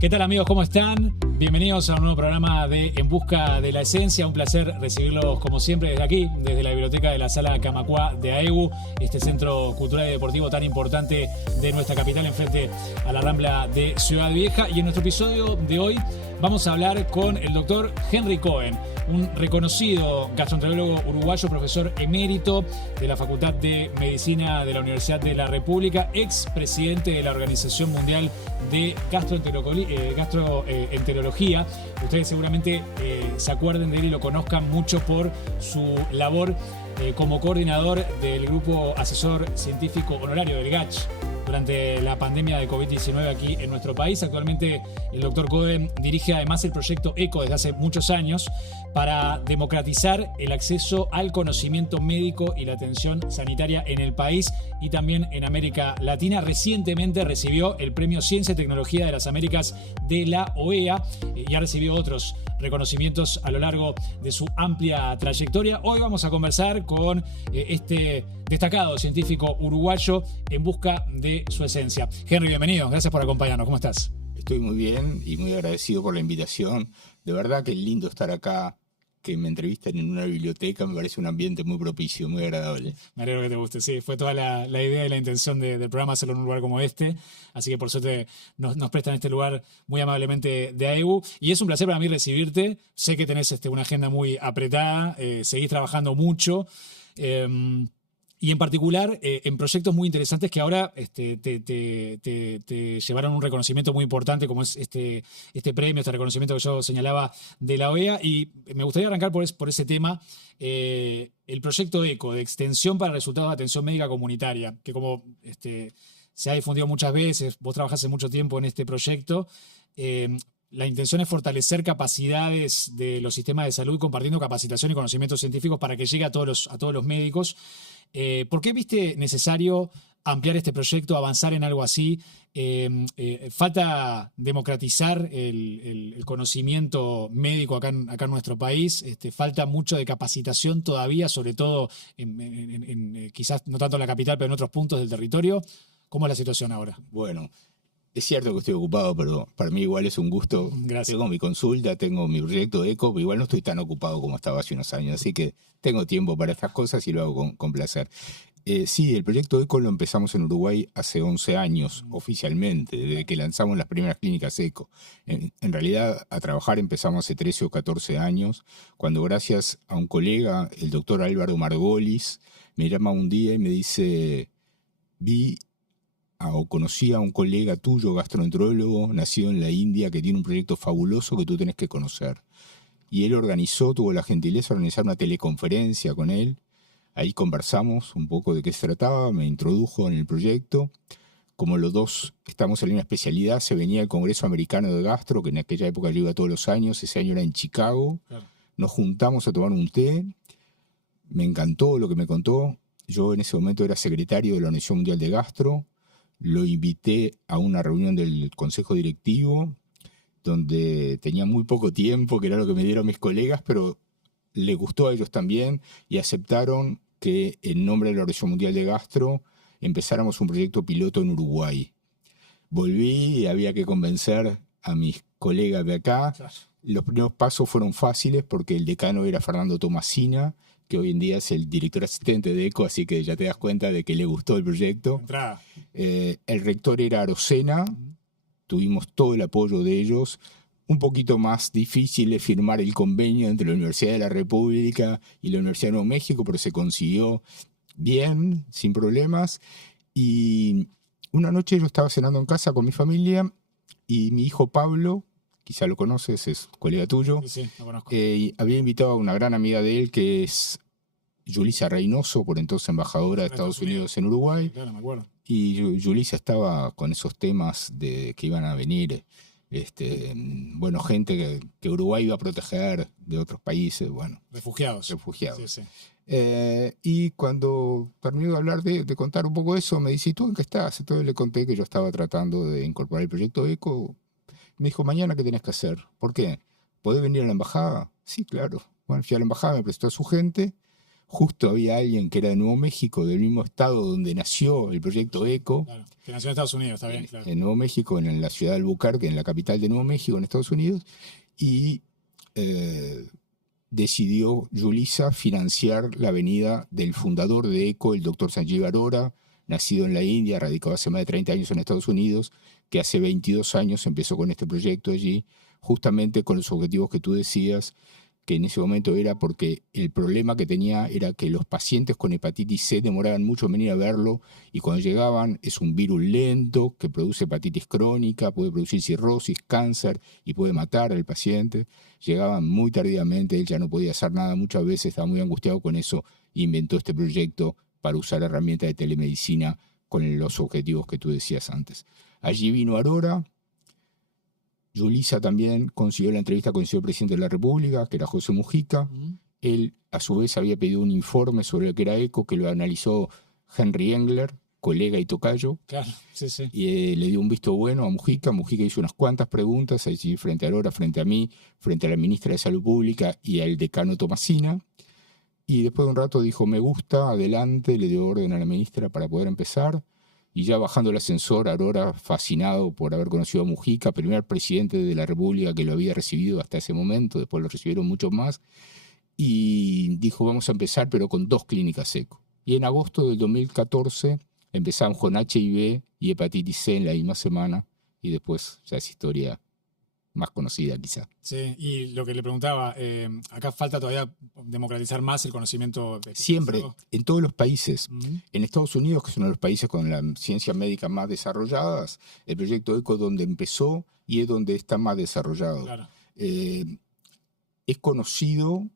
¿Qué tal, amigos? ¿Cómo están? Bienvenidos a un nuevo programa de En Busca de la Esencia. Un placer recibirlos como siempre desde aquí, desde la biblioteca de la Sala Camacuá de AEBU, este centro cultural y deportivo tan importante de nuestra capital, enfrente a la Rambla de Ciudad Vieja. Y en nuestro episodio de hoy vamos a hablar con el doctor Henry Cohen, un reconocido gastroenterólogo uruguayo, profesor emérito de la Facultad de Medicina de la Universidad de la República, ex presidente de la Organización Mundial de Gastroenterología. Ustedes seguramente se acuerden de él y lo conozcan mucho por su labor como coordinador del Grupo Asesor Científico Honorario del GACH durante la pandemia de COVID-19 aquí en nuestro país. Actualmente el doctor Cohen dirige además el proyecto ECO desde hace muchos años para democratizar el acceso al conocimiento médico y la atención sanitaria en el país y también en América Latina. Recientemente recibió el Premio Ciencia y Tecnología de las Américas de la OEA y ha recibido otros reconocimientos a lo largo de su amplia trayectoria. Hoy vamos a conversar con este destacado científico uruguayo en busca de su esencia. Henry, bienvenido. Gracias por acompañarnos. ¿Cómo estás? Estoy muy bien y muy agradecido por la invitación. De verdad que es lindo estar acá, que me entrevisten en una biblioteca. Me parece un ambiente muy propicio, muy agradable. Me alegro que te guste. Sí, fue toda la idea y la intención del programa hacerlo en un lugar como este. Así que por suerte nos prestan este lugar muy amablemente de AEBU. Y es un placer para mí recibirte. Sé que tenés una agenda muy apretada, seguís trabajando mucho. Y en particular en proyectos muy interesantes que ahora te llevaron un reconocimiento muy importante, como es este premio, este reconocimiento que yo señalaba de la OEA. Y me gustaría arrancar por ese tema, el proyecto ECO, de extensión para resultados de atención médica comunitaria, que como se ha difundido muchas veces, vos trabajás hace mucho tiempo en este proyecto. La intención es fortalecer capacidades de los sistemas de salud compartiendo capacitación y conocimientos científicos para que llegue a todos los médicos. ¿Por qué viste necesario ampliar este proyecto, avanzar en algo así? ¿Falta democratizar el conocimiento médico acá en nuestro país? ¿Falta mucho de capacitación todavía, sobre todo quizás no tanto en la capital, pero en otros puntos del territorio? ¿Cómo es la situación ahora? Bueno, es cierto que estoy ocupado, pero para mí igual es un gusto. Gracias. Tengo mi consulta, tengo mi proyecto ECO, pero igual no estoy tan ocupado como estaba hace unos años, así que tengo tiempo para estas cosas y lo hago con placer. Sí, el proyecto ECO lo empezamos en Uruguay hace 11 años, oficialmente, desde que lanzamos las primeras clínicas ECO. En realidad, a trabajar empezamos hace 13 o 14 años, cuando gracias a un colega, el doctor Álvaro Margolis, me llama un día y me dice: conocí a un colega tuyo, gastroenterólogo, nacido en la India, que tiene un proyecto fabuloso que tú tenés que conocer. Y él tuvo la gentileza de organizar una teleconferencia con él. Ahí conversamos un poco de qué se trataba, me introdujo en el proyecto. Como los dos estamos en una especialidad, se venía el Congreso Americano de Gastro, que en aquella época yo iba todos los años, ese año era en Chicago. Claro. Nos juntamos a tomar un té, me encantó lo que me contó. Yo en ese momento era secretario de la Organización Mundial de Gastro. Lo invité a una reunión del consejo directivo, donde tenía muy poco tiempo, que era lo que me dieron mis colegas, pero le gustó a ellos también y aceptaron que en nombre de la Organización Mundial de Gastro empezáramos un proyecto piloto en Uruguay. Volví y había que convencer a mis colegas de acá. Los primeros pasos fueron fáciles porque el decano era Fernando Tomasina, que hoy en día es el director asistente de ECO, así que ya te das cuenta de que le gustó el proyecto. El rector era Arocena, tuvimos todo el apoyo de ellos. Un poquito más difícil es firmar el convenio entre la Universidad de la República y la Universidad de Nuevo México, pero se consiguió bien, sin problemas. Y una noche yo estaba cenando en casa con mi familia y mi hijo Pablo, quizá lo conoces, es colega tuyo. Sí, lo conozco. Había invitado a una gran amiga de él, que es Yulisa Reynoso, por entonces embajadora de Estados Unidos en Uruguay. Claro, me acuerdo. Y Yulisa estaba con esos temas de que iban a venir, gente que Uruguay iba a proteger de otros países, Refugiados. Refugiados. Sí. Y cuando terminó de hablar, de contar un poco eso, me dice: ¿tú en qué estás? Entonces le conté que yo estaba tratando de incorporar el proyecto ECO. Me dijo: mañana, ¿qué tenés que hacer? ¿Por qué? ¿Podés venir a la embajada? Sí, claro. Bueno, fui a la embajada, me prestó a su gente. justo había alguien que era de Nuevo México, del mismo estado donde nació el proyecto ECO, Claro, que nació en Estados Unidos, está bien, claro. en Nuevo México, en la ciudad de Albuquerque, en la capital de Nuevo México, en Estados Unidos, y decidió Yulisa financiar la venida del fundador de ECO, el doctor Sanjeev Arora, nacido en la India, radicado hace más de 30 años en Estados Unidos, que hace 22 años empezó con este proyecto allí, justamente con los objetivos que tú decías, que en ese momento era porque el problema que tenía era que los pacientes con hepatitis C demoraban mucho en venir a verlo, y cuando llegaban es un virus lento que produce hepatitis crónica, puede producir cirrosis, cáncer y puede matar al paciente. Llegaban muy tardíamente, él ya no podía hacer nada, muchas veces estaba muy angustiado con eso, e inventó este proyecto para usar herramientas de telemedicina con los objetivos que tú decías antes. Allí vino Arora. Yulisa también consiguió la entrevista con el señor presidente de la República, que era José Mujica. Él, a su vez, había pedido un informe sobre lo que era ECO, que lo analizó Henry Engler, colega y tocayo. Claro, sí, sí. Y le dio un visto bueno a Mujica. Mujica hizo unas cuantas preguntas, allí frente a Arora, frente a mí, frente a la ministra de Salud Pública y al decano Tomasina. Y después de un rato dijo, me gusta, adelante, le dio orden a la ministra para poder empezar. Y ya bajando el ascensor, Arora, fascinado por haber conocido a Mujica, primer presidente de la República que lo había recibido hasta ese momento, después lo recibieron muchos más, y dijo, vamos a empezar, pero con 2 clínicas ECO. Y en agosto del 2014 empezamos con HIV y hepatitis C en la misma semana, y después ya es historia más conocida quizá. Sí, y lo que le preguntaba, acá falta todavía democratizar más el conocimiento. Siempre, en todos los países. En Estados Unidos, que es uno de los países con la ciencia médica más desarrolladas, el proyecto ECO es donde empezó y es donde está más desarrollado. Claro. Es conocido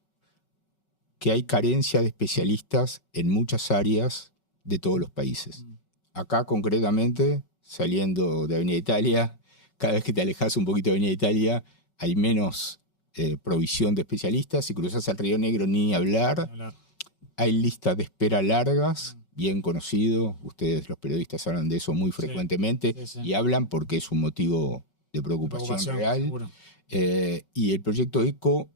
que hay carencia de especialistas en muchas áreas de todos los países. Acá concretamente, saliendo de Avenida Italia, cada vez que te alejas un poquito de Avenida Italia, hay menos provisión de especialistas. Si cruzas el Río Negro, ni hablar. Hay listas de espera largas, bien conocido. Ustedes, los periodistas, hablan de eso muy frecuentemente, y hablan porque es un motivo de preocupación real. Y el proyecto ECO,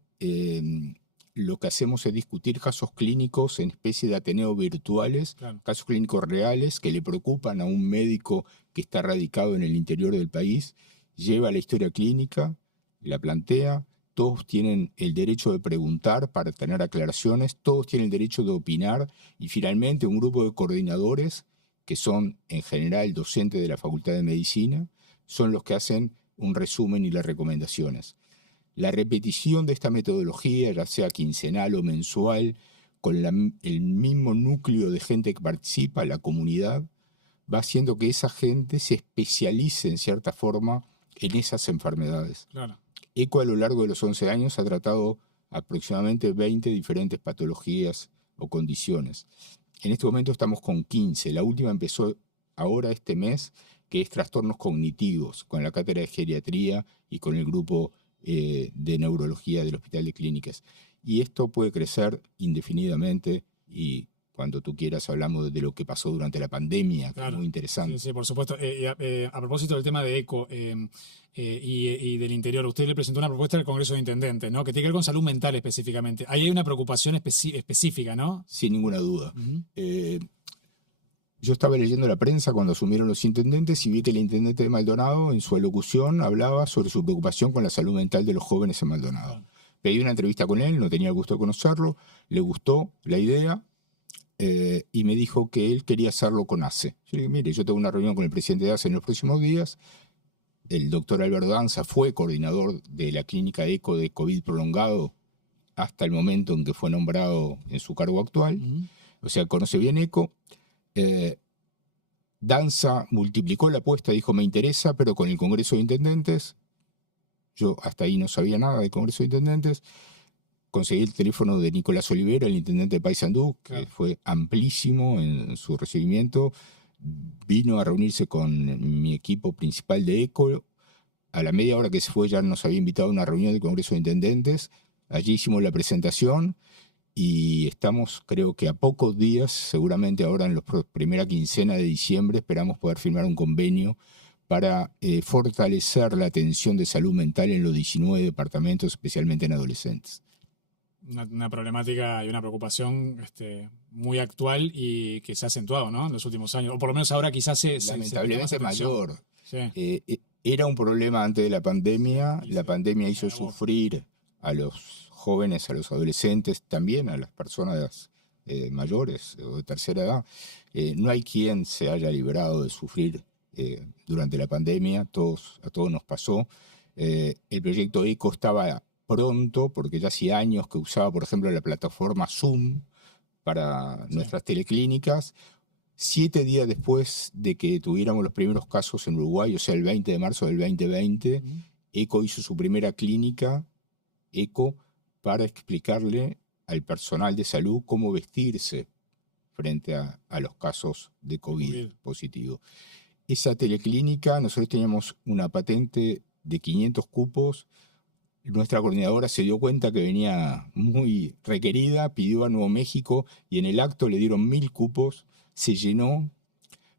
lo que hacemos es discutir casos clínicos en especie de ateneo virtuales, casos clínicos reales que le preocupan a un médico que está radicado en el interior del país. Lleva la historia clínica, la plantea, todos tienen el derecho de preguntar para tener aclaraciones, todos tienen el derecho de opinar, y finalmente un grupo de coordinadores, que son en general docentes de la Facultad de Medicina, son los que hacen un resumen y las recomendaciones. La repetición de esta metodología, ya sea quincenal o mensual, con el mismo núcleo de gente que participa, la comunidad, va haciendo que esa gente se especialice en cierta forma en esas enfermedades. Claro. ECO a lo largo de los 11 años ha tratado aproximadamente 20 diferentes patologías o condiciones. En este momento estamos con 15. La última empezó ahora este mes, que es trastornos cognitivos, con la cátedra de geriatría y con el grupo de neurología del Hospital de Clínicas. Y esto puede crecer indefinidamente, y cuando tú quieras hablamos de lo que pasó durante la pandemia, que es muy interesante. Sí, por supuesto. A propósito del tema de ECO y del interior, usted le presentó una propuesta al Congreso de Intendentes, ¿no? Que tiene que ver con salud mental específicamente. Ahí hay una preocupación específica, ¿no? Sin ninguna duda. Yo estaba leyendo la prensa cuando asumieron los intendentes y vi que el intendente de Maldonado en su elocución hablaba sobre su preocupación con la salud mental de los jóvenes en Maldonado. Pedí una entrevista con él, no tenía el gusto de conocerlo, le gustó la idea. Y me dijo que él quería hacerlo con ACE. Yo le dije, mire, yo tengo una reunión con el presidente de ACE en los próximos días. El doctor Alberto Danza fue coordinador de la clínica ECO de COVID prolongado hasta el momento en que fue nombrado en su cargo actual. O sea, conoce bien ECO. Danza multiplicó la apuesta, dijo, me interesa, pero con el Congreso de Intendentes. Yo hasta ahí no sabía nada del Congreso de Intendentes. Conseguí el teléfono de Nicolás Olivera, el intendente de Paysandú, que fue amplísimo en su recibimiento. Vino a reunirse con mi equipo principal de ECO. A la media hora que se fue ya nos había invitado a una reunión del Congreso de Intendentes. Allí hicimos la presentación y estamos, creo que a pocos días, seguramente ahora en la primera quincena de diciembre, esperamos poder firmar un convenio para fortalecer la atención de salud mental en los 19 departamentos, especialmente en adolescentes. una problemática y una preocupación muy actual y que se ha acentuado, ¿no? En los últimos años. O por lo menos ahora quizás se Lamentablemente mayor. Sí. Era un problema antes de la pandemia. Sí, La sí. pandemia hizo sufrir a los jóvenes, a los adolescentes, también a las personas mayores o de tercera edad. No hay quien se haya librado de sufrir durante la pandemia. A todos nos pasó. El proyecto ECO estaba pronto, porque ya hacía años que usaba, por ejemplo, la plataforma Zoom para nuestras teleclínicas. 7 días después de que tuviéramos los primeros casos en Uruguay, o sea, el 20 de marzo del 2020, ECO hizo su primera clínica, ECO, para explicarle al personal de salud cómo vestirse frente a los casos de COVID positivo. Esa teleclínica, nosotros teníamos una patente de 500 cupos. Nuestra coordinadora se dio cuenta que venía muy requerida, pidió a Nuevo México y en el acto le dieron 1000 cupos, se llenó.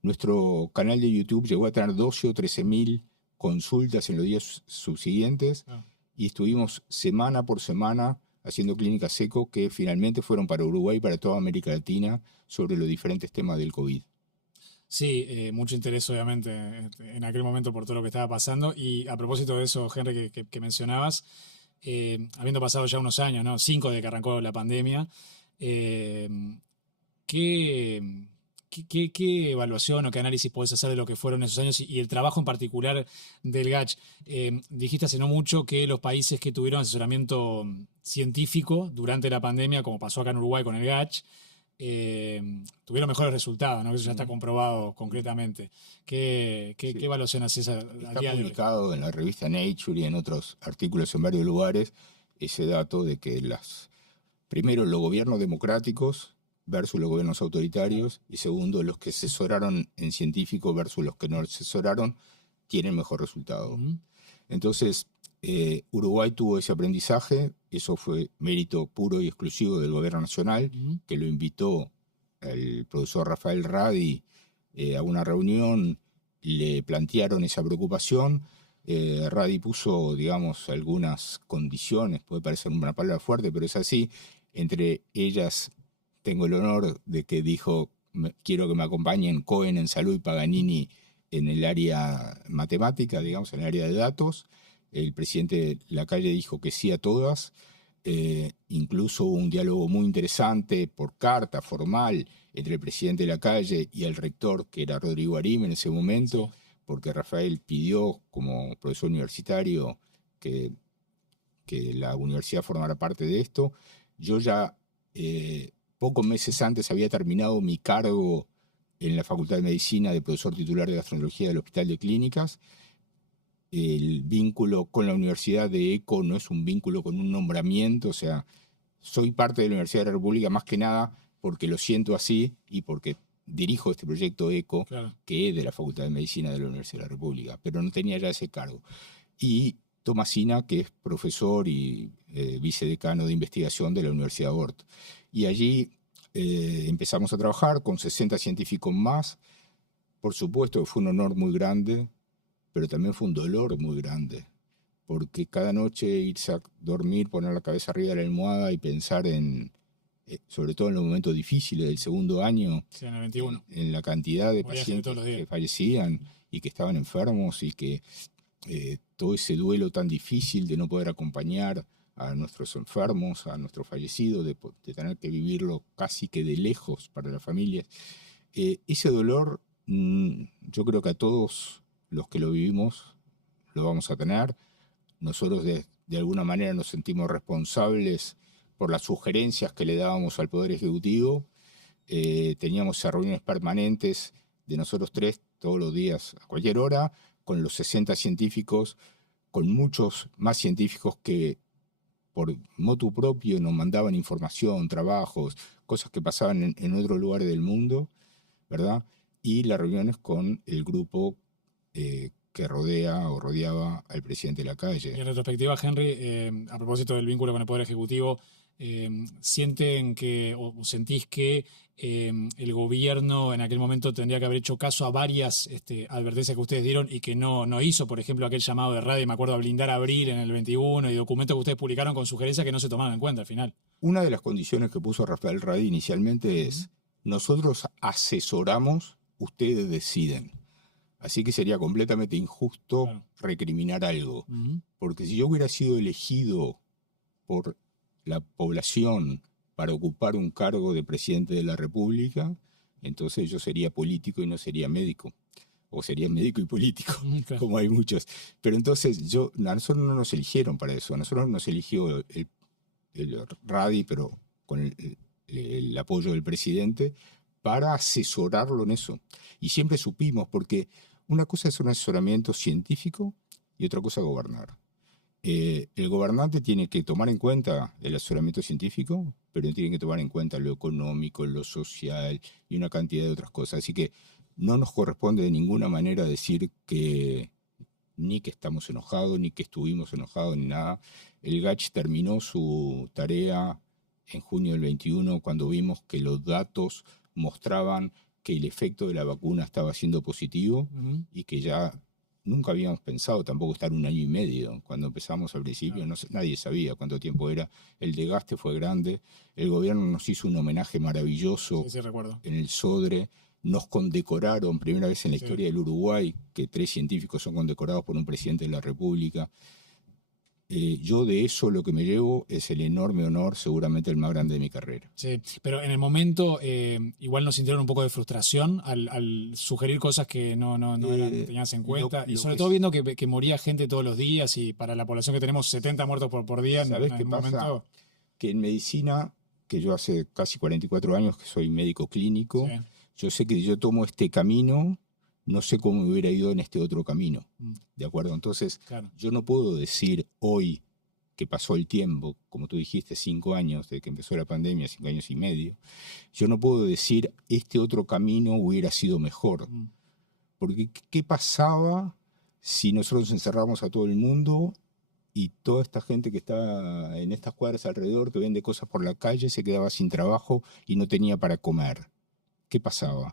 Nuestro canal de YouTube llegó a tener 12 o 13.000 consultas en los días subsiguientes y estuvimos semana por semana haciendo clínicas ECO que finalmente fueron para Uruguay y para toda América Latina sobre los diferentes temas del COVID. Sí, mucho interés obviamente en aquel momento por todo lo que estaba pasando. Y a propósito de eso, Henry, que mencionabas, habiendo pasado ya unos años, ¿no? 5 de que arrancó la pandemia, eh, ¿qué evaluación o qué análisis podés hacer de lo que fueron esos años y el trabajo en particular del GACH? Dijiste hace no mucho que los países que tuvieron asesoramiento científico durante la pandemia, como pasó acá en Uruguay con el GACH, tuvieron mejores resultados, ¿no? Eso ya está comprobado concretamente. ¿Qué evaluación haces a Está día de hoy? publicado en la revista Nature y en otros artículos en varios lugares ese dato de que primero los gobiernos democráticos versus los gobiernos autoritarios y segundo los que asesoraron en científico versus los que no asesoraron tienen mejor resultado. Entonces, Uruguay tuvo ese aprendizaje, eso fue mérito puro y exclusivo del gobierno nacional, que lo invitó el profesor Rafael Radi a una reunión, le plantearon esa preocupación. Radi puso, digamos, algunas condiciones, puede parecer una palabra fuerte, pero es así. Entre ellas, tengo el honor de que dijo, quiero que me acompañen Cohen en salud y Paganini en el área matemática, digamos, en el área de datos. El presidente Lacalle dijo que sí a todas. Incluso hubo un diálogo muy interesante por carta formal entre el presidente Lacalle y el rector, que era Rodrigo Arim en ese momento, porque Rafael pidió como profesor universitario que la universidad formara parte de esto. Yo ya pocos meses antes había terminado mi cargo en la Facultad de Medicina de profesor titular de gastroenterología del Hospital de Clínicas. El vínculo con la Universidad de ECO no es un vínculo con un nombramiento, o sea, soy parte de la Universidad de la República más que nada porque lo siento así y porque dirijo este proyecto ECO, claro, que es de la Facultad de Medicina de la Universidad de la República, pero no tenía ya ese cargo. Y Tomasina, que es profesor y vicedecano de investigación de la Universidad de Ort. Y allí empezamos a trabajar con 60 científicos más. Por supuesto que fue un honor muy grande, pero también fue un dolor muy grande, porque cada noche irse a dormir, poner la cabeza arriba de la almohada y pensar sobre todo en los momentos difíciles del segundo año, sí, en el 21, en la cantidad de pacientes que fallecían y que estaban enfermos y que todo ese duelo tan difícil de no poder acompañar a nuestros enfermos, a nuestros fallecidos, de tener que vivirlo casi que de lejos para las familias. Ese dolor, yo creo que a todos los que lo vivimos lo vamos a tener. Nosotros de alguna manera nos sentimos responsables por las sugerencias que le dábamos al Poder Ejecutivo. Teníamos reuniones permanentes de nosotros tres todos los días, a cualquier hora, con los 60 científicos, con muchos más científicos que por motu propio nos mandaban información, trabajos, cosas que pasaban en otros lugares del mundo, ¿verdad? Y las reuniones con el grupo que rodeaba al presidente Lacalle. Y en retrospectiva, Henry, a propósito del vínculo con el Poder Ejecutivo, ¿sienten que, o sentís que el gobierno en aquel momento tendría que haber hecho caso a varias advertencias que ustedes dieron y que no hizo? Por ejemplo, aquel llamado de radio, me acuerdo, a blindar Abril en el 21 y documentos que ustedes publicaron con sugerencias que no se tomaron en cuenta al final. Una de las condiciones que puso Rafael Radi inicialmente es: nosotros asesoramos, ustedes deciden. Así que sería completamente injusto Claro. recriminar algo. Ujú. Porque si yo hubiera sido elegido por la población para ocupar un cargo de presidente de la República, entonces yo sería político y no sería médico. O sería médico y político, Claro. como hay muchos. Pero entonces a nosotros no nos eligieron para eso. A nosotros nos eligió el Radi, pero con el apoyo del presidente, para asesorarlo en eso. Y siempre supimos, porque una cosa es un asesoramiento científico y otra cosa es gobernar. El gobernante tiene que tomar en cuenta el asesoramiento científico, pero tiene que tomar en cuenta lo económico, lo social y una cantidad de otras cosas. Así que no nos corresponde de ninguna manera decir que ni que estamos enojados, ni que estuvimos enojados, ni nada. El GACH terminó su tarea en junio del 21 cuando vimos que los datos mostraban que el efecto de la vacuna estaba siendo positivo y que ya nunca habíamos pensado tampoco estar 1 año y medio. Cuando empezamos al principio nadie sabía cuánto tiempo era. El desgaste fue grande. El gobierno nos hizo un homenaje maravilloso recuerdo. En el Sodre. Nos condecoraron, primera vez en la historia del Uruguay, que 3 científicos son condecorados por un presidente de la República. Yo de eso lo que me llevo es el enorme honor, seguramente el más grande de mi carrera. Sí, pero en el momento igual nos sintieron un poco de frustración al sugerir cosas que no tenías en cuenta. Y sobre todo viendo que moría gente todos los días y para la población que tenemos 70 muertos por día. ¿Sabés qué pasa? Que en medicina, que yo hace casi 44 años que soy médico clínico, yo sé que si yo tomo este camino, no sé cómo me hubiera ido en este otro camino. ¿De acuerdo? Entonces, yo no puedo decir hoy que pasó el tiempo, como tú dijiste, 5 años de que empezó la pandemia, 5 años y medio. Yo no puedo decir este otro camino hubiera sido mejor. Porque ¿qué pasaba si nosotros encerramos a todo el mundo y toda esta gente que está en estas cuadras alrededor, que vende cosas por la calle, se quedaba sin trabajo y no tenía para comer? ¿Qué pasaba?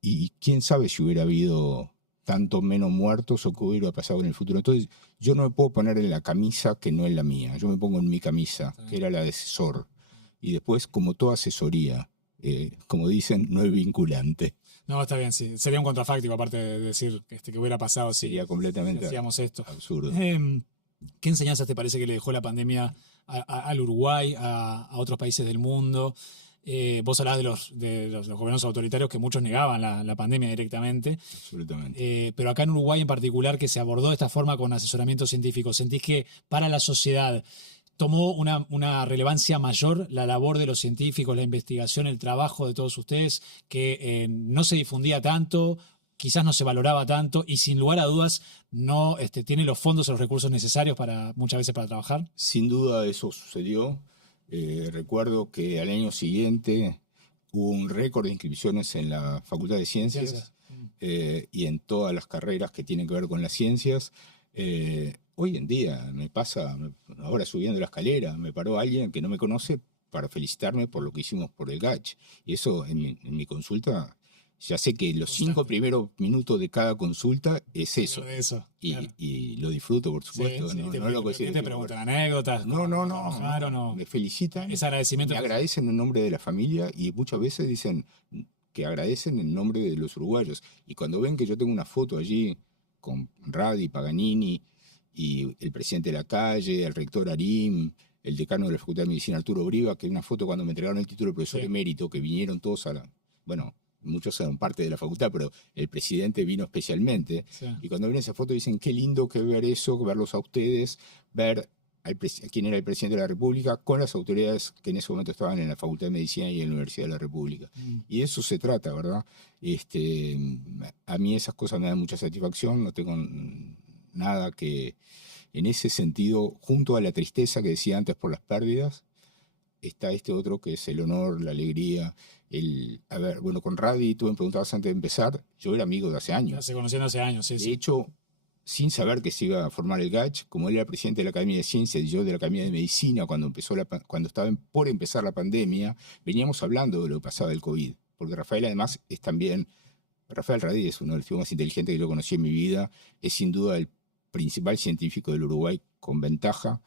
Y quién sabe si hubiera habido tanto menos muertos o qué hubiera pasado en el futuro. Entonces, yo no me puedo poner en la camisa que no es la mía. Yo me pongo en mi camisa, que era la de asesor. Y después, como toda asesoría, como dicen, no es vinculante. No, está bien, sí. Sería un contrafáctico, aparte de decir que hubiera pasado si sería completamente hacíamos esto. Absurdo. ¿Qué enseñanzas te parece que le dejó la pandemia al Uruguay, a otros países del mundo? Vos hablabas de los gobiernos autoritarios que muchos negaban la pandemia directamente. Absolutamente. Pero acá en Uruguay en particular, que se abordó de esta forma con asesoramiento científico, ¿sentís que para la sociedad tomó una relevancia mayor la labor de los científicos, la investigación, el trabajo de todos ustedes, que no se difundía tanto, quizás no se valoraba tanto y sin lugar a dudas no tiene los fondos o los recursos necesarios muchas veces para trabajar? Sin duda eso sucedió. Recuerdo que al año siguiente hubo un récord de inscripciones en la Facultad de Ciencias y en todas las carreras que tienen que ver con las ciencias. Hoy en día me pasa, ahora subiendo la escalera, me paró alguien que no me conoce para felicitarme por lo que hicimos por el GACH. Y eso en mi consulta, ya sé que los 5 primeros minutos de cada consulta es eso. Y lo disfruto, por supuesto. Sí, sí, te preguntan anécdotas. No. Me felicitan. Ese agradecimiento. Me agradecen en nombre de la familia y muchas veces dicen que agradecen en nombre de los uruguayos. Y cuando ven que yo tengo una foto allí con Radi, Paganini y el presidente de la calle, el rector Arim, el decano de la Facultad de Medicina Arturo Briva, que es una foto cuando me entregaron el título de profesor emérito, que vinieron todos muchos eran parte de la facultad, pero el presidente vino especialmente. Y cuando ven esa foto dicen, qué lindo que ver eso, verlos a ustedes, ver quién era el presidente de la República con las autoridades que en ese momento estaban en la Facultad de Medicina y en la Universidad de la República. Y de eso se trata, ¿verdad? A mí esas cosas me dan mucha satisfacción, no tengo nada que... En ese sentido, junto a la tristeza que decía antes por las pérdidas, está este otro que es el honor, la alegría. Con Radi, tú me preguntabas antes de empezar, yo era amigo de hace años. Se conocían hace años, sí. De hecho, sin saber que se iba a formar el GACH, como él era presidente de la Academia de Ciencias y yo de la Academia de Medicina, cuando estaba por empezar la pandemia, veníamos hablando de lo que pasaba del COVID. Porque Rafael además es también, Rafael Radí es uno de los tipos más inteligentes que yo conocí en mi vida, es sin duda el principal científico del Uruguay con ventaja,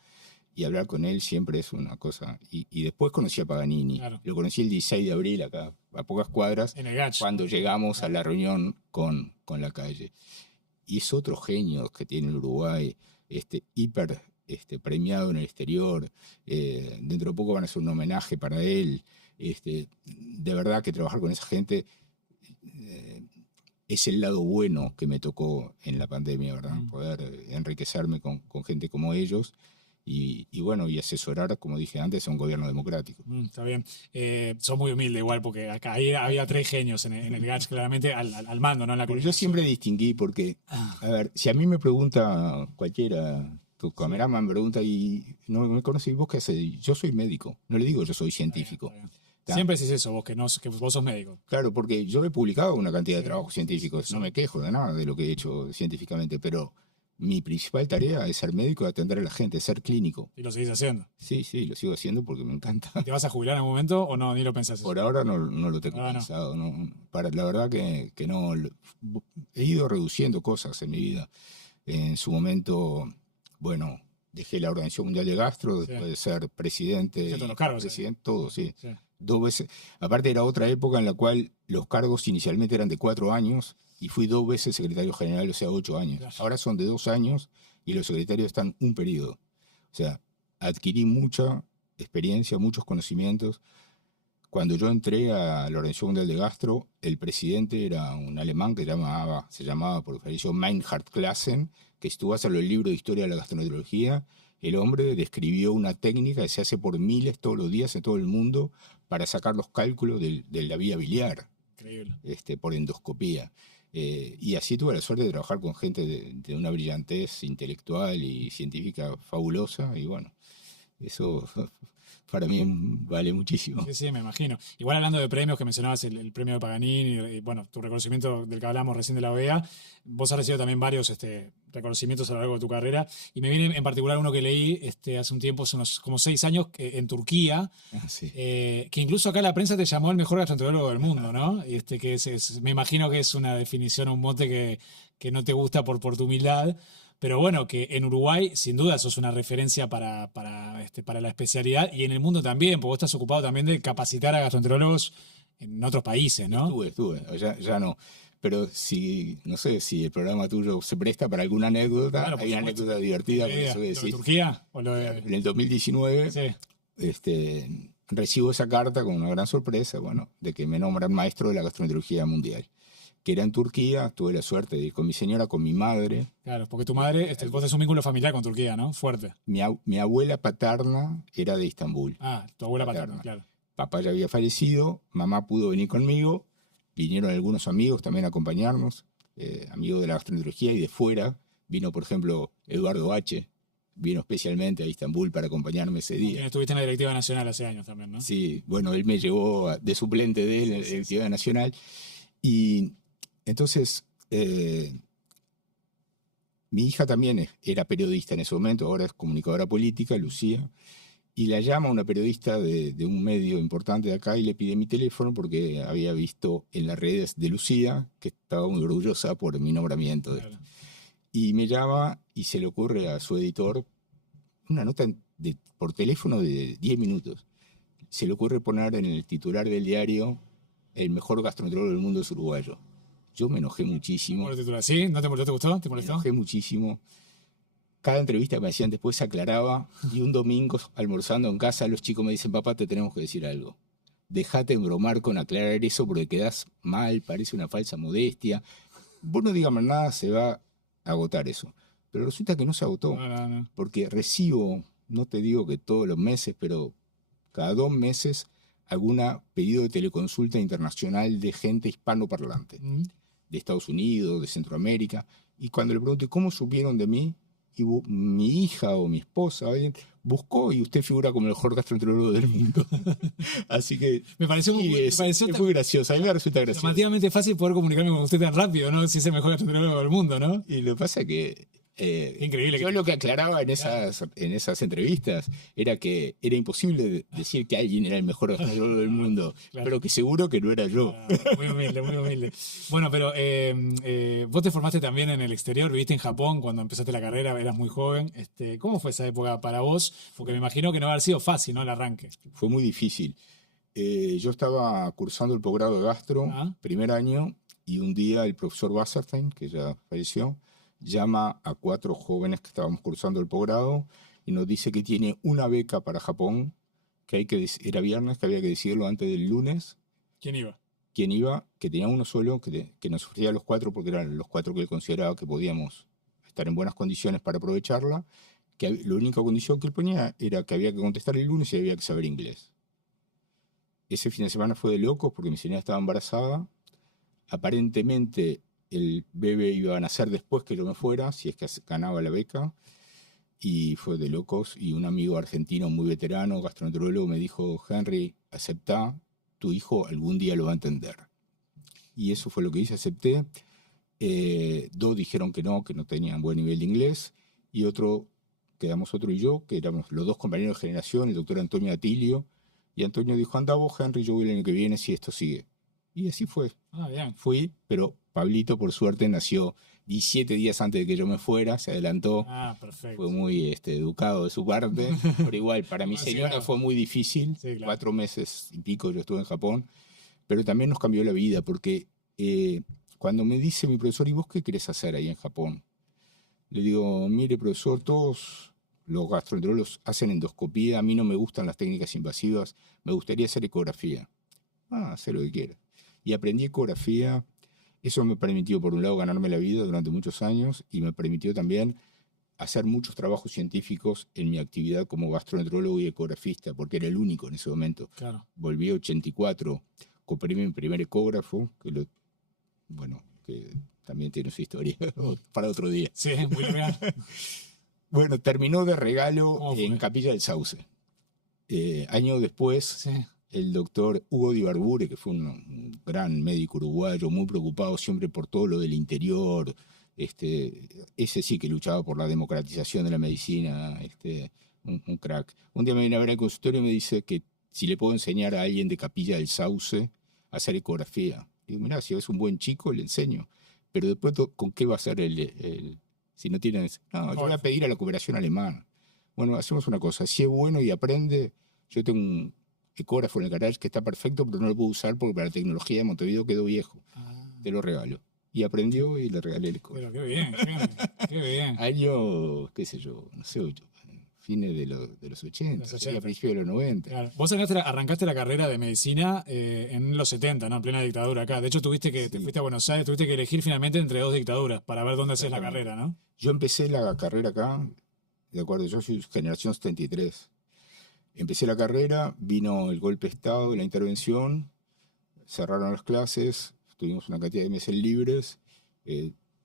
y hablar con él siempre es una cosa. Y después conocí a Paganini, Claro. lo conocí el 16 de abril acá, a pocas cuadras, En el GACH. cuando llegamos a la reunión con la calle. Y es otro genio que tiene el Uruguay, hiper premiado en el exterior. Dentro de poco van a hacer un homenaje para él. De verdad que trabajar con esa gente es el lado bueno que me tocó en la pandemia, ¿verdad? Poder enriquecerme con gente como ellos. Y bueno, y asesorar, como dije antes, a un gobierno democrático. Está bien. Sos muy humilde igual, porque acá ahí había 3 genios en el GACH, claramente, al mando, ¿no? En la Pero yo siempre distinguí porque, a ver, si a mí me pregunta cualquiera, tu cameraman me pregunta y no me conoces, ¿vos qué haces? Yo soy médico, no le digo yo soy científico. Está bien. Siempre decís eso, vos, que vos sos médico. Claro, porque yo he publicado una cantidad de trabajos científicos, no me quejo de nada de lo que he hecho científicamente, pero mi principal tarea es ser médico y atender a la gente, ser clínico. ¿Y lo seguís haciendo? Sí, lo sigo haciendo porque me encanta. ¿Te vas a jubilar en algún momento o no? Ni lo pensás eso. Por ahora no lo tengo pensado. No. La verdad que no. He ido reduciendo cosas en mi vida. En su momento, bueno, dejé la Organización Mundial de Gastro, después de ser presidente. Todos los cargos. Presidente, todo, sí. 2 veces. Aparte era otra época en la cual los cargos inicialmente eran de 4 años y fui 2 veces secretario general, o sea, 8 años. Claro. Ahora son de 2 años y los secretarios están un periodo. O sea, adquirí mucha experiencia, muchos conocimientos. Cuando yo entré a la Organización Mundial de Gastro, el presidente era un alemán que se llamaba por falleció Meinhard Classen, que si tú vas a los libros de historia de la gastroenterología, el hombre describió una técnica que se hace por miles todos los días en todo el mundo para sacar los cálculos de la vía biliar. Increíble. Por endoscopía. Y así tuve la suerte de trabajar con gente de una brillantez intelectual y científica fabulosa, y bueno, eso para mí vale muchísimo. Sí, me imagino. Igual hablando de premios, que mencionabas el premio de Paganini y bueno, tu reconocimiento del que hablamos recién de la OEA, vos has recibido también varios reconocimientos a lo largo de tu carrera, y me viene en particular uno que leí hace un tiempo, hace unos como 6 años, en Turquía, que incluso acá la prensa te llamó el mejor gastroenterólogo del mundo, ¿no? Y me imagino que es una definición, un mote que no te gusta por tu humildad. Pero bueno, que en Uruguay, sin duda, sos una referencia para la especialidad, y en el mundo también, porque vos estás ocupado también de capacitar a gastroenterólogos en otros países, ¿no? Estuve, ya no. Pero no sé si el programa tuyo se presta para alguna anécdota. Claro, hay una anécdota divertida. ¿Lo de Turquía? ¿O lo de... En el 2019 recibo esa carta con una gran sorpresa, bueno, de que me nombran maestro de la gastroenterología mundial. Que era en Turquía, tuve la suerte de ir con mi señora, con mi madre. Claro, porque tu madre, vos tenés un vínculo familiar con Turquía, ¿no? Fuerte. Mi abuela paterna era de Estambul. Ah, tu abuela paterna, claro. Papá ya había fallecido, mamá pudo venir conmigo, vinieron algunos amigos también a acompañarnos, amigos de la gastroenterología y de fuera. Vino, por ejemplo, Eduardo H., vino especialmente a Estambul para acompañarme ese día. Estuviste en la Directiva Nacional hace años también, ¿no? Sí, bueno, él me llevó de suplente de él en la Directiva Nacional. Y entonces, mi hija también era periodista en ese momento, ahora es comunicadora política, Lucía, y la llama una periodista de un medio importante de acá y le pide mi teléfono porque había visto en las redes de Lucía que estaba muy orgullosa por mi nombramiento. Claro. Y me llama y se le ocurre a su editor una nota por teléfono de 10 minutos. Se le ocurre poner en el titular del diario: el mejor gastroenterólogo del mundo es uruguayo. Yo me enojé muchísimo. ¿Sí? ¿No te gustó? ¿Te molestó? Me enojé muchísimo. Cada entrevista que me hacían después se aclaraba, y un domingo almorzando en casa los chicos me dicen: papá, te tenemos que decir algo. Dejate embromar con aclarar eso porque quedás mal, parece una falsa modestia. Vos no digas más nada, se va a agotar eso. Pero resulta que no se agotó. No. Porque recibo, no te digo que todos los meses, pero cada 2 meses, alguna pedido de teleconsulta internacional de gente hispanoparlante. De Estados Unidos, de Centroamérica. Y cuando le pregunto: ¿cómo supieron de mí? Y mi hija o mi esposa, buscó y usted figura como el mejor gastroenterólogo del mundo. Así que Me pareció, sí, me pareció es muy gracioso. A mí me resulta gracioso. relativamente fácil poder comunicarme con usted tan rápido, ¿no? Si es el mejor gastroenterólogo del mundo, ¿no? Y lo que pasa es que Increíble. yo lo que aclaraba en esas entrevistas era que era imposible decir que alguien era el mejor gastroenterólogo del mundo, Claro. pero que seguro que no era yo. Muy humilde, muy humilde. Bueno, pero vos te formaste también en el exterior, viviste en Japón cuando empezaste la carrera, eras muy joven. ¿Cómo fue esa época para vos? Porque me imagino que no haber sido fácil, ¿no? El arranque. Fue muy difícil. Yo estaba cursando el posgrado de gastro, Ah. primer año, y un día el profesor Wasserstein, que ya falleció, llama a 4 jóvenes que estábamos cursando el posgrado y nos dice que tiene una beca para Japón, era viernes, que había que decidirlo antes del lunes. ¿Quién iba? Quién iba, que tenía uno solo, que nos ofrecía a los 4 porque eran los 4 que él consideraba que podíamos estar en buenas condiciones para aprovecharla, que la única condición que él ponía era que había que contestar el lunes y había que saber inglés. Ese fin de semana fue de locos porque mi señora estaba embarazada. Aparentemente el bebé iba a nacer después que yo me fuera, si es que ganaba la beca. Y fue de locos. Y un amigo argentino muy veterano, gastroenterólogo, me dijo: Henry, aceptá, tu hijo algún día lo va a entender. Y eso fue lo que hice, acepté. 2 dijeron que no tenían buen nivel de inglés. Y quedamos otro y yo, que éramos los 2 compañeros de generación, el doctor Antonio Atilio. Y Antonio dijo: anda vos, Henry, yo voy el año que viene si esto sigue. Y así fue. Bien. Fui, pero Pablito, por suerte, nació 17 días antes de que yo me fuera, se adelantó. Perfecto. Fue muy educado de su parte, pero igual, para mi señora claro. fue muy difícil. Sí, claro. 4 meses y pico yo estuve en Japón, pero también nos cambió la vida, porque cuando me dice mi profesor: ¿y vos qué querés hacer ahí en Japón? Le digo: mire, profesor, todos los gastroenterólogos hacen endoscopía, a mí no me gustan las técnicas invasivas, me gustaría hacer ecografía. Haz lo que quieras. Y aprendí ecografía. Eso me permitió, por un lado, ganarme la vida durante muchos años y me permitió también hacer muchos trabajos científicos en mi actividad como gastroenterólogo y ecografista, porque era el único en ese momento. Claro. Volví a 84, compré mi primer ecógrafo, que también tiene su historia para otro día. Sí, muy legal. Bueno, terminó de regalo en Capilla del Sauce. Años después, Sí. el doctor Hugo Di Barbure, que fue un gran médico uruguayo, muy preocupado siempre por todo lo del interior, ese sí que luchaba por la democratización de la medicina, un crack. Un día me viene a ver al consultorio y me dice que si le puedo enseñar a alguien de Capilla del Sauce a hacer ecografía. Digo: mirá, si es un buen chico, le enseño. Pero después, ¿con qué va a ser si no tienen? No, yo voy a pedir a la cooperación alemana. Bueno, hacemos una cosa: si es bueno y aprende, yo tengo un ecógrafo en el garage que está perfecto, pero no lo puedo usar porque para la tecnología de Montevideo quedó viejo. Te lo regalo. Y aprendió y le regalé el ecógrafo. Pero qué bien, qué bien. Año, qué sé yo, no sé, fines de los 80, a principios de los 90. Claro. Vos arrancaste la carrera de medicina en los 70, ¿no? En plena dictadura acá. De hecho, te fuiste a Buenos Aires, tuviste que elegir finalmente entre 2 dictaduras para ver dónde haces la carrera, ¿no? Yo empecé la carrera acá, de acuerdo, yo soy generación 73. Empecé la carrera, vino el golpe de Estado, la intervención, cerraron las clases, tuvimos una cantidad de meses libres.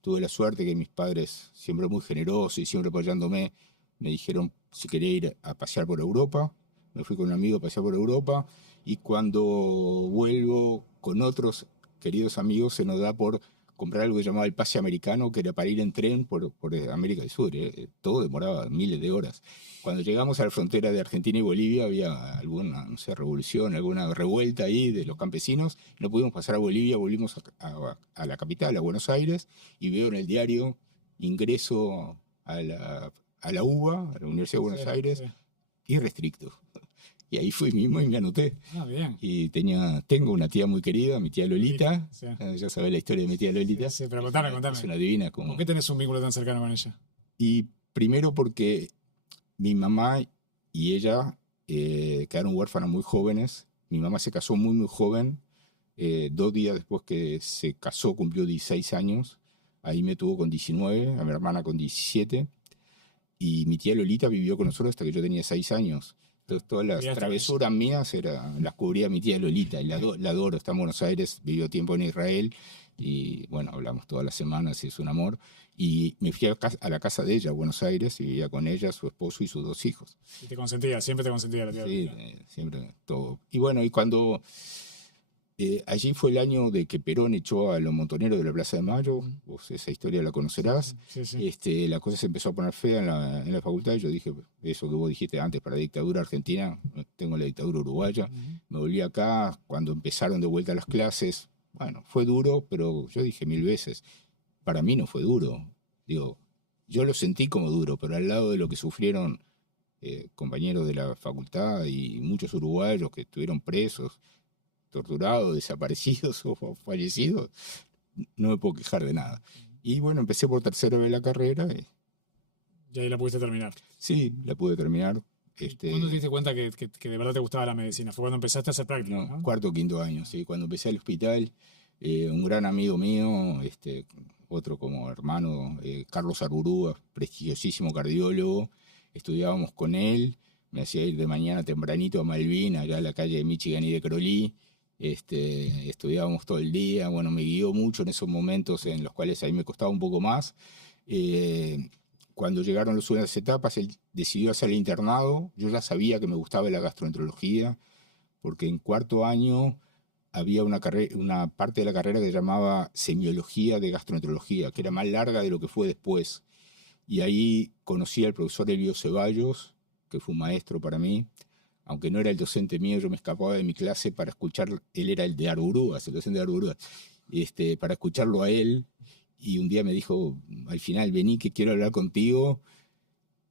Tuve la suerte que mis padres, siempre muy generosos y siempre apoyándome, me dijeron si quería ir a pasear por Europa. Me fui con un amigo a pasear por Europa y cuando vuelvo con otros queridos amigos se nos da por comprar algo que llamaba el pase americano, que era para ir en tren por América del Sur. Todo demoraba miles de horas. Cuando llegamos a la frontera de Argentina y Bolivia había alguna, no sé, revolución, alguna revuelta ahí de los campesinos. No pudimos pasar a Bolivia, volvimos a la capital, a Buenos Aires, y veo en el diario: ingreso a la UBA, a la Universidad de Buenos Aires, irrestricto. Y ahí fui mismo y me anoté. Bien. Y tengo una tía muy querida, mi tía Lolita. Sí. Ya sabés la historia de mi tía Lolita. Sí, pero contame. Es una divina. ¿Por qué tenés un vínculo tan cercano con ella? Y primero porque mi mamá y ella quedaron huérfanas muy jóvenes. Mi mamá se casó muy, muy joven. 2 días después que se casó, cumplió 16 años. Ahí me tuvo con 19, a mi hermana con 17. Y mi tía Lolita vivió con nosotros hasta que yo tenía 6 años. Todas las travesuras mías las cubría mi tía Lolita, y la adoro, está en Buenos Aires, vivió tiempo en Israel, y bueno, hablamos todas las semanas y es un amor. Y me fui a la casa de ella, a Buenos Aires, y vivía con ella, su esposo y sus 2 hijos. Y te consentía, siempre te consentía la tía. Sí, siempre todo. Y bueno, y cuando allí fue el año de que Perón echó a los montoneros de la Plaza de Mayo, vos esa historia la conocerás. Sí. La cosa se empezó a poner fea en la facultad, y yo dije, eso que vos dijiste antes, para la dictadura argentina, tengo la dictadura uruguaya, me volví acá, cuando empezaron de vuelta las clases, bueno, fue duro, pero yo dije 1000 veces, para mí no fue duro, digo, yo lo sentí como duro, pero al lado de lo que sufrieron compañeros de la facultad y muchos uruguayos que estuvieron presos, torturados, desaparecidos o fallecidos, no me puedo quejar de nada. Y bueno, empecé por tercera vez la carrera. Y ahí la pudiste terminar. Sí, la pude terminar. ¿Cuándo te diste cuenta que de verdad te gustaba la medicina? ¿Fue cuando empezaste a hacer práctica? No, cuarto o quinto año, sí. Cuando empecé al hospital, un gran amigo mío, otro como hermano, Carlos Arburúa, prestigiosísimo cardiólogo, estudiábamos con él, me hacía ir de mañana tempranito a Malvin, allá a la calle de Michigan y de Crolí. Estudiábamos todo el día, bueno, me guió mucho en esos momentos en los cuales ahí me costaba un poco más. Cuando llegaron las últimas etapas, él decidió hacer el internado. Yo ya sabía que me gustaba la gastroenterología, porque en cuarto año había una parte de la carrera que se llamaba semiología de gastroenterología, que era más larga de lo que fue después. Y ahí conocí al profesor Elio Ceballos, que fue un maestro para mí. Aunque no era el docente mío, yo me escapaba de mi clase para escuchar, él era el de Arburúas, el docente de Arburúas, para escucharlo a él. Y un día me dijo, al final, vení que quiero hablar contigo,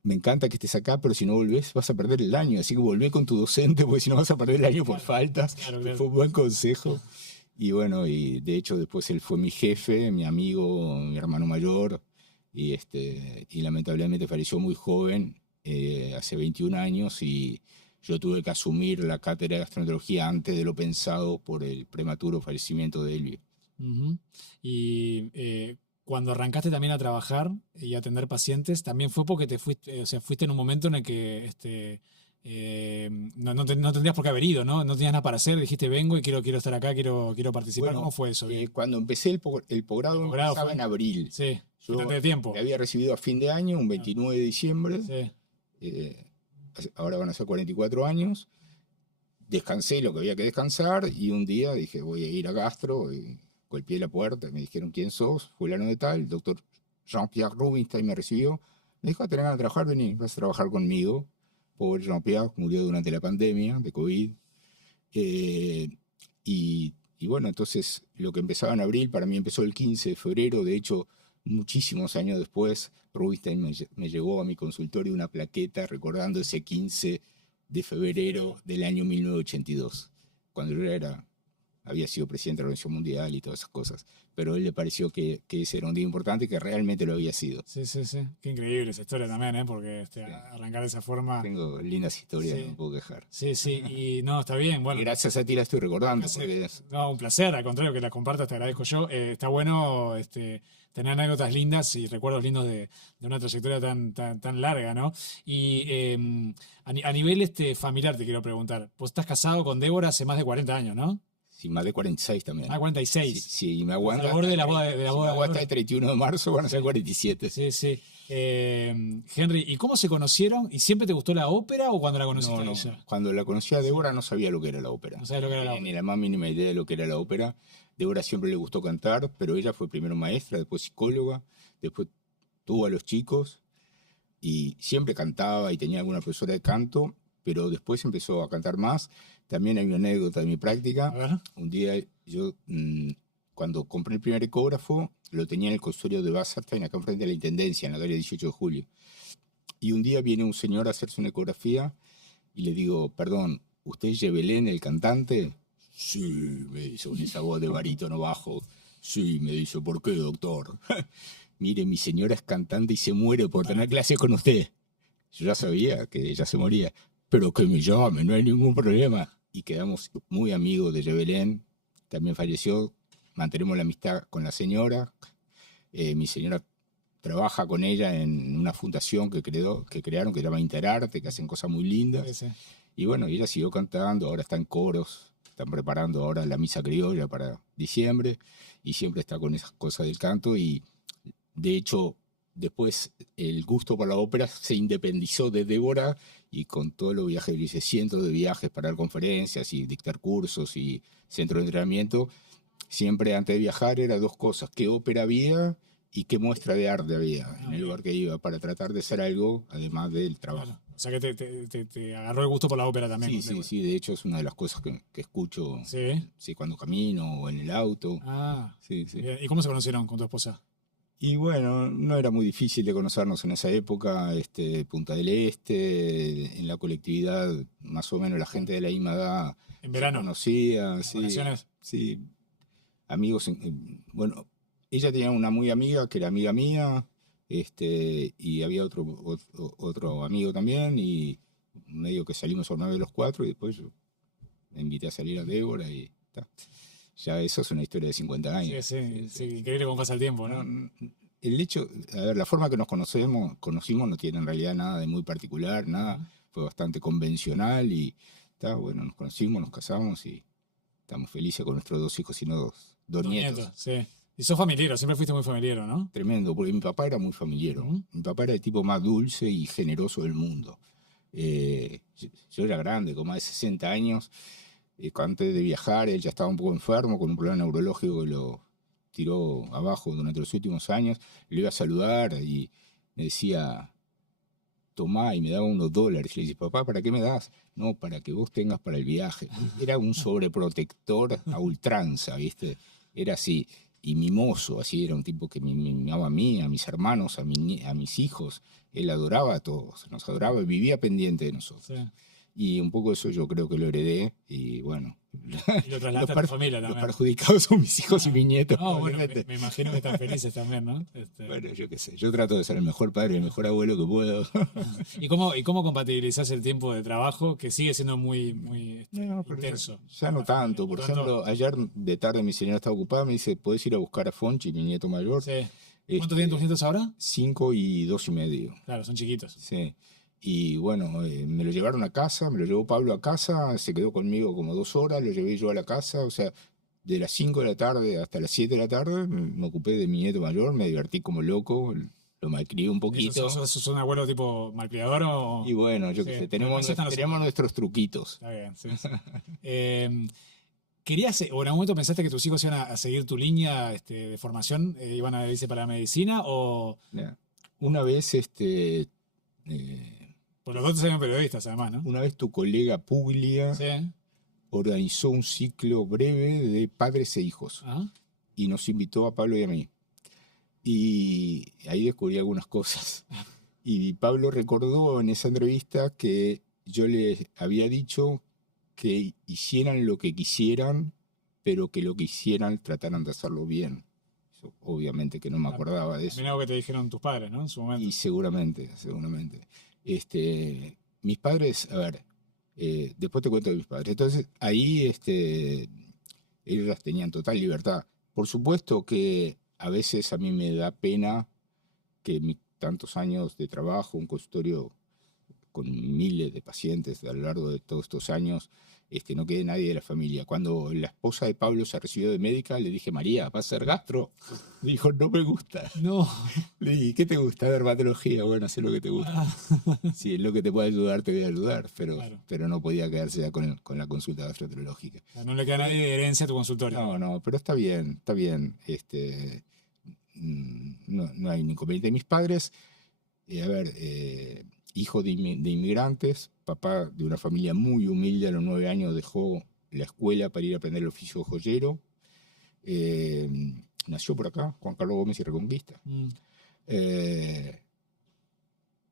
me encanta que estés acá, pero si no volvés vas a perder el año, así que volvé con tu docente, porque si no vas a perder el año por faltas. Claro. Fue un buen consejo. Y bueno, y de hecho después él fue mi jefe, mi amigo, mi hermano mayor, y lamentablemente falleció muy joven, hace 21 años, y yo tuve que asumir la cátedra de gastroenterología antes de lo pensado por el prematuro fallecimiento de Elvio. Y cuando arrancaste también a trabajar y a atender pacientes, también fue porque te fuiste, o sea, fuiste en un momento en el que no tendrías por qué haber ido, ¿no? No tenías nada para hacer, dijiste vengo y quiero estar acá, quiero participar. Bueno, ¿cómo fue eso? Cuando empecé el posgrado empezaba en abril. Sí, yo de tiempo. Me había recibido a fin de año, un 29 de diciembre. Sí. Ahora van a ser 44 años. Descansé lo que había que descansar y un día dije, voy a ir a gastro. Y golpeé la puerta, me dijeron, ¿quién sos? Fulano de tal, el doctor Jean-Pierre Rubinstein me recibió. Me dijo, ¿tenés ganas de trabajar? Vení, vas a trabajar conmigo. Pobre Jean-Pierre, murió durante la pandemia de COVID. Y bueno, entonces lo que empezaba en abril, para mí empezó el 15 de febrero. De hecho, muchísimos años después, Rubinstein me llevó a mi consultorio una plaqueta recordando ese 15 de febrero del año 1982, cuando yo había sido presidente de la Organización Mundial y todas esas cosas. Pero a él le pareció que ese era un día importante y que realmente lo había sido. Sí. Qué increíble esa historia también, porque sí. Arrancar de esa forma... Tengo lindas historias, no me puedo quejar. Sí, y no, está bien. Bueno, y gracias a ti la estoy recordando. No, un placer, al contrario, que la compartas, te agradezco yo. Está bueno tener anécdotas lindas y recuerdos lindos de una trayectoria tan larga, ¿no? Y a nivel familiar te quiero preguntar, vos estás casado con Débora hace más de 40 años, ¿no? Sí, más de 46 también. Ah, 46. Sí, me aguanta. A de la boda. Si me aguanta el 31 de marzo, van a ser 47. Sí. Henry, ¿y cómo se conocieron? ¿Y siempre te gustó la ópera o cuando la conociste a ella? Cuando la conocí a Débora no sabía lo que era la ópera. No sabía lo que era la ópera. Ni la más mínima idea de lo que era la ópera. Débora siempre le gustó cantar, pero ella fue primero maestra, después psicóloga, después tuvo a los chicos y siempre cantaba y tenía alguna profesora de canto, pero después empezó a cantar más. También hay una anécdota de mi práctica. Un día yo, cuando compré el primer ecógrafo, lo tenía en el consultorio de Wasserstein, acá enfrente de la Intendencia, en la calle 18 de Julio. Y un día viene un señor a hacerse una ecografía y le digo, perdón, ¿usted es Yebelén, el cantante? Sí, me dice, con esa voz de barítono bajo. Sí, me dice, ¿por qué, doctor? Mire, mi señora es cantante y se muere por tener clases con usted. Yo ya sabía que ella se moría. Pero que me llame, no hay ningún problema. Y quedamos muy amigos de Yebelén. También falleció. Mantenemos la amistad con la señora. Mi señora trabaja con ella en una fundación que crearon que se llama Interarte, que hacen cosas muy lindas. Sí, sí. Y bueno, ella siguió cantando, ahora está en coros, están preparando ahora la misa criolla para diciembre y siempre está con esas cosas del canto y de hecho después el gusto por la ópera se independizó de Débora y con todos los viajes, hice cientos de viajes para dar conferencias y dictar cursos y centro de entrenamiento. Siempre antes de viajar era dos cosas, qué ópera había y qué muestra de arte había en el lugar que iba para tratar de hacer algo además del trabajo. Claro. O sea que te agarró el gusto por la ópera también. Sí, de hecho es una de las cosas que escucho Sí. cuando camino o en el auto. Sí. ¿Y cómo se conocieron con tu esposa? Y bueno, no era muy difícil de conocernos en esa época, Punta del Este, en la colectividad, más o menos la gente de la misma edad ¿En verano? se conocía, ¿En vacaciones? Sí, amigos, bueno, ella tenía una muy amiga que era amiga mía, y había otro amigo también, y medio que salimos a una vez los cuatro, y después yo me invité a salir a Débora y ta. Ya eso es una historia de 50 años. Sí, increíble cómo pasa el tiempo, ¿no? El hecho, a ver, la forma que nos conocimos no tiene en realidad nada de muy particular, nada, fue bastante convencional y bueno, nos conocimos, nos casamos y estamos felices con nuestros 2 hijos y dos nietos. Sí. Y sos familiero, siempre fuiste muy familiero, ¿no? Tremendo, porque mi papá era muy familiero. Mi papá era el tipo más dulce y generoso del mundo. Yo era grande, con más de 60 años. Antes de viajar, él ya estaba un poco enfermo, con un problema neurológico que lo tiró abajo durante los últimos años. Le iba a saludar y me decía, tomá, y me daba unos dólares. Le dice, papá, ¿para qué me das? No, para que vos tengas para el viaje. Era un sobreprotector a ultranza, ¿viste? Era así. Y mimoso, así, era un tipo que me mimaba a mí, a mis hermanos, a mis hijos. Él adoraba a todos, nos adoraba y vivía pendiente de nosotros. Sí. Y un poco eso yo creo que lo heredé y bueno. Y lo trasladaste a tu familia también. Los perjudicados son mis hijos y mis nietos. No, bueno, me imagino que están felices también, ¿no? Bueno, yo qué sé, yo trato de ser el mejor padre y el mejor abuelo que puedo. ¿Y cómo compatibilizás el tiempo de trabajo que sigue siendo muy intenso? Ya no tanto. Por ejemplo, ayer de tarde mi señora estaba ocupada, me dice, ¿podés ir a buscar a Fonchi, mi nieto mayor? Sí. ¿Cuánto tienen tus nietos ahora? 5 y 2 y medio. Claro, son chiquitos. Sí. Y bueno, me lo llevaron a casa, me lo llevó Pablo a casa, se quedó conmigo como 2 horas, lo llevé yo a la casa, o sea, de las 5 de la tarde hasta las 7 de la tarde me ocupé de mi nieto mayor, me divertí como loco, lo malcrié un poquito. ¿Sos un abuelo tipo malcriador o...? Y bueno, yo qué sé, tenemos nuestros truquitos. Está bien, sí. ¿Querías, o en algún momento pensaste que tus hijos iban a seguir tu línea de formación, iban a irse para la medicina o...? Una vez, Por los dos salieron periodistas, además, ¿no? Una vez tu colega Puglia organizó un ciclo breve de padres e hijos y nos invitó a Pablo y a mí. Y ahí descubrí algunas cosas. Y Pablo recordó en esa entrevista que yo les había dicho que hicieran lo que quisieran, pero que lo que hicieran trataran de hacerlo bien. Eso, obviamente que no me acordaba de eso. También algo que te dijeron tus padres, ¿no? En su momento. Y seguramente. Mis padres, a ver, después te cuento de mis padres. Entonces, ahí ellos tenían total libertad. Por supuesto que a veces a mí me da pena que tantos años de trabajo, un consultorio con miles de pacientes a lo largo de todos estos años, no quede nadie de la familia. Cuando la esposa de Pablo se recibió de médica, le dije, María, ¿vas a ser gastro? Le dijo, no me gusta. No. Le dije, ¿qué te gusta? Dermatología. Bueno, haz lo que te gusta. Si es lo que te puede ayudar, te voy a ayudar. Pero no podía quedarse ya con la consulta gastroenterológica. No le queda a nadie de herencia a tu consultorio. No, pero está bien. No hay ningún inconveniente. Mis padres, hijo de inmigrantes, papá de una familia muy humilde, a los 9 años dejó la escuela para ir a aprender el oficio de joyero. Nació por acá, Juan Carlos Gómez y Reconquista.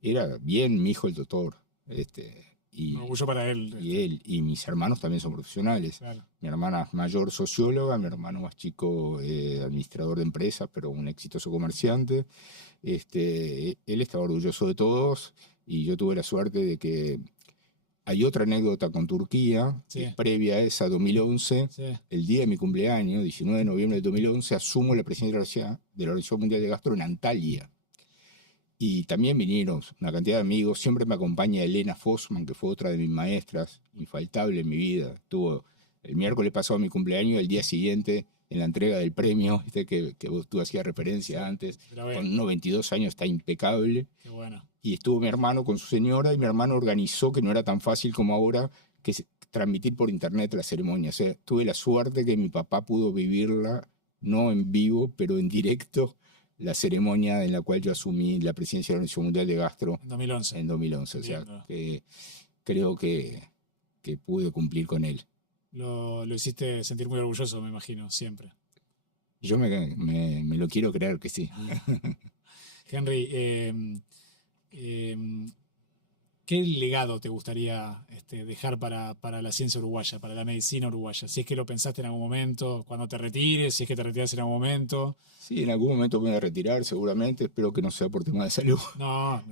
Era bien mi hijo el doctor. Un orgullo para él. Y mis hermanos también son profesionales. Claro. Mi hermana mayor socióloga, mi hermano más chico administrador de empresas, pero un exitoso comerciante. Él estaba orgulloso de todos y yo tuve la suerte de que hay otra anécdota con Turquía, que es previa a esa, 2011. El día de mi cumpleaños, 19 de noviembre de 2011, asumo la presidencia de la Organización Mundial de Gastro en Antalya. Y también vinieron una cantidad de amigos. Siempre me acompaña Elena Fossman, que fue otra de mis maestras, infaltable en mi vida. Estuvo el miércoles pasado mi cumpleaños, el día siguiente en la entrega del premio, que tú hacías referencia antes. Con unos 22 años, está impecable. Qué bueno. Y estuvo mi hermano con su señora, y mi hermano organizó, que no era tan fácil como ahora, transmitir por internet la ceremonia. O sea, tuve la suerte que mi papá pudo vivirla, no en vivo, pero en directo, la ceremonia en la cual yo asumí la presidencia de la Organización Mundial de Gastro En 2011. En 2011. O sea, que creo que pude cumplir con él. Lo hiciste sentir muy orgulloso, me imagino, siempre. Yo me lo quiero creer que sí. Henry, ¿qué legado te gustaría dejar para la ciencia uruguaya, para la medicina uruguaya? Si es que lo pensaste en algún momento, cuando te retires, si es que te retiras en algún momento. Sí, en algún momento me voy a retirar, seguramente. Espero que no sea por tema de salud. No.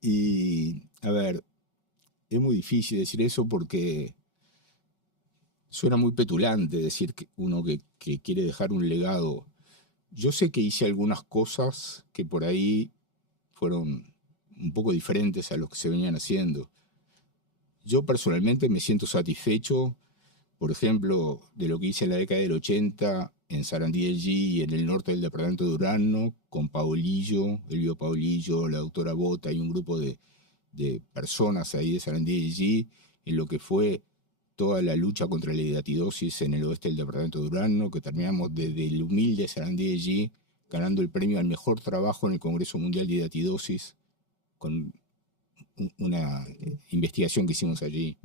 Y, a ver, es muy difícil decir eso porque suena muy petulante decir que uno que quiere dejar un legado. Yo sé que hice algunas cosas que por ahí fueron un poco diferentes a los que se venían haciendo. Yo personalmente me siento satisfecho, por ejemplo, de lo que hice en la década del 80 en Sarandí del G y en el norte del departamento de Durazno, con Paolillo, Elvio Paolillo, la doctora Bota y un grupo de personas ahí de Sarandí del G, en lo que fue toda la lucha contra la hidatidosis en el oeste del departamento de Durazno, que terminamos desde el humilde Sarandí del G ganando el premio al mejor trabajo en el Congreso Mundial de Hidatidosis, con una investigación que hicimos allí.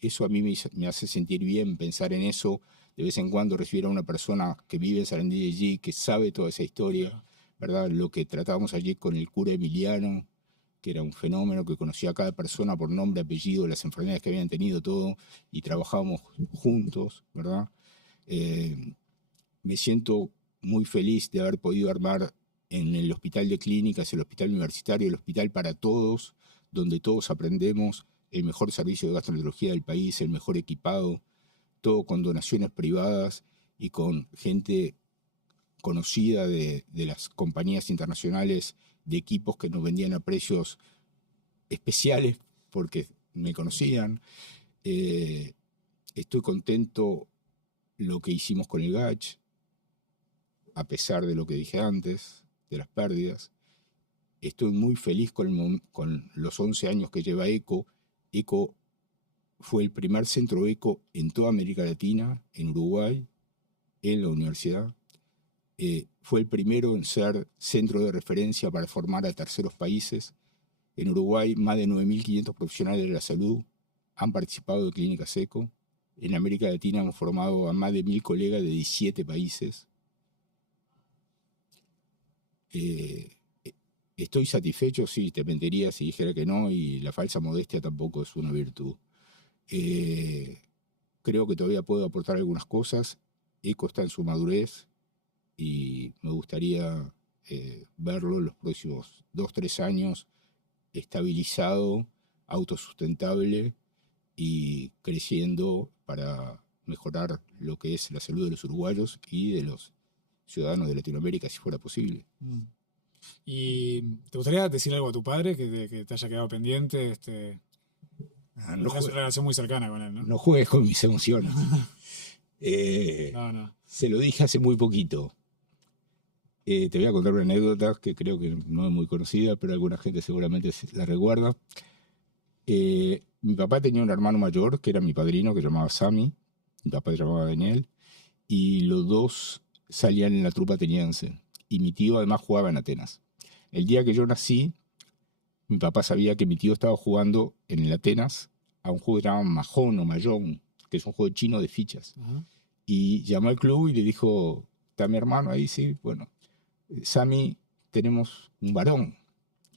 Eso a mí me hace sentir bien pensar en eso. De vez en cuando recibir a una persona que vive en Sarandí de allí, que sabe toda esa historia, ¿verdad? Lo que tratábamos allí con el cura Emiliano, que era un fenómeno, que conocía a cada persona por nombre, apellido, las enfermedades que habían tenido, todo, y trabajábamos juntos, ¿verdad? Me siento muy feliz de haber podido armar en el Hospital de Clínicas, el Hospital Universitario, el Hospital para Todos, donde todos aprendemos, el mejor servicio de gastroenterología del país, el mejor equipado, todo con donaciones privadas y con gente conocida de las compañías internacionales, de equipos que nos vendían a precios especiales porque me conocían. Estoy contento lo que hicimos con el GACH, a pesar de lo que dije antes, de las pérdidas. Estoy muy feliz con los 11 años que lleva ECO. ECO fue el primer centro ECO en toda América Latina, en Uruguay, en la universidad. Fue el primero en ser centro de referencia para formar a terceros países. En Uruguay, más de 9.500 profesionales de la salud han participado de clínicas ECO. En América Latina hemos formado a más de 1.000 colegas de 17 países. ¿Estoy satisfecho? Sí, te mentiría si dijera que no, y la falsa modestia tampoco es una virtud. Creo que todavía puedo aportar algunas cosas. ECO está en su madurez y me gustaría verlo en los próximos 2-3 años estabilizado, autosustentable y creciendo para mejorar lo que es la salud de los uruguayos y de los ciudadanos de Latinoamérica, si fuera posible. ¿Y te gustaría decir algo a tu padre que te haya quedado pendiente? No es una relación muy cercana con él, ¿no? No juegues con mis emociones. No. Se lo dije hace muy poquito. Te voy a contar una anécdota que creo que no es muy conocida, pero alguna gente seguramente la recuerda. Mi papá tenía un hermano mayor, que era mi padrino, que se llamaba Sami. Mi papá se llamaba Daniel. Y los dos salían en la trupa ateniense. Y mi tío además jugaba en Atenas. El día que yo nací, mi papá sabía que mi tío estaba jugando en el Atenas a un juego que se llama Mahón o Mahjong, que es un juego chino de fichas. Y llamó al club y le dijo, ¿está mi hermano ahí? Sí, bueno. Sami, tenemos un varón.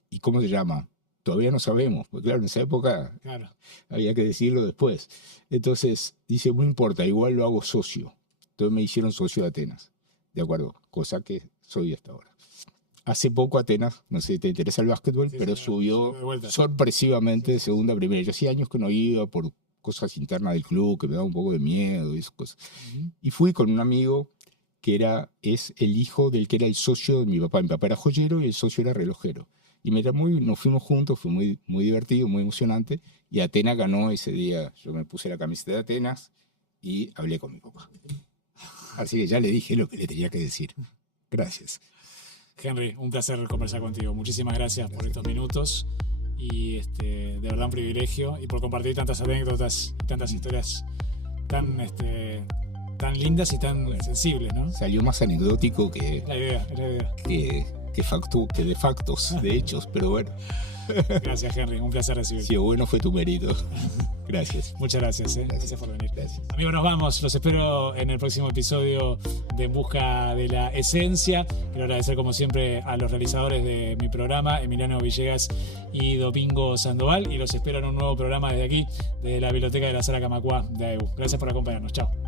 ¿Y cómo se llama? Todavía no sabemos, porque claro, en esa época había que decirlo después. Entonces dice, no importa, igual lo hago socio. Entonces me hicieron socio de Atenas, ¿de acuerdo? Cosa que soy hasta ahora. Hace poco Atenas, no sé si te interesa el básquetbol, pero subió sorpresivamente de segunda a primera. Yo hacía años que no iba por cosas internas del club, que me daba un poco de miedo y esas cosas. Y fui con un amigo que es el hijo del que era el socio de mi papá. Mi papá era joyero y el socio era relojero. Y nos fuimos juntos, fue muy, muy divertido, muy emocionante. Y Atenas ganó ese día. Yo me puse la camiseta de Atenas y hablé con mi papá. Así que ya le dije lo que le tenía que decir. Gracias. Henry, un placer conversar contigo. Muchísimas gracias por estos minutos. Y de verdad un privilegio. Y por compartir tantas anécdotas y tantas historias tan lindas y tan sensibles, ¿no? Salió más anecdótico que... La idea. que de factos, de hechos, pero bueno. Gracias, Henry, un placer recibirte. Si bueno fue tu mérito. Gracias. Muchas gracias. Gracias por venir. Gracias. Amigos, nos vamos. Los espero en el próximo episodio de En Busca de la Esencia. Quiero agradecer como siempre a los realizadores de mi programa, Emiliano Villegas y Domingo Sandoval, y los espero en un nuevo programa desde aquí, desde la Biblioteca de la Sala Camacuá de AEU. Gracias por acompañarnos. Chao.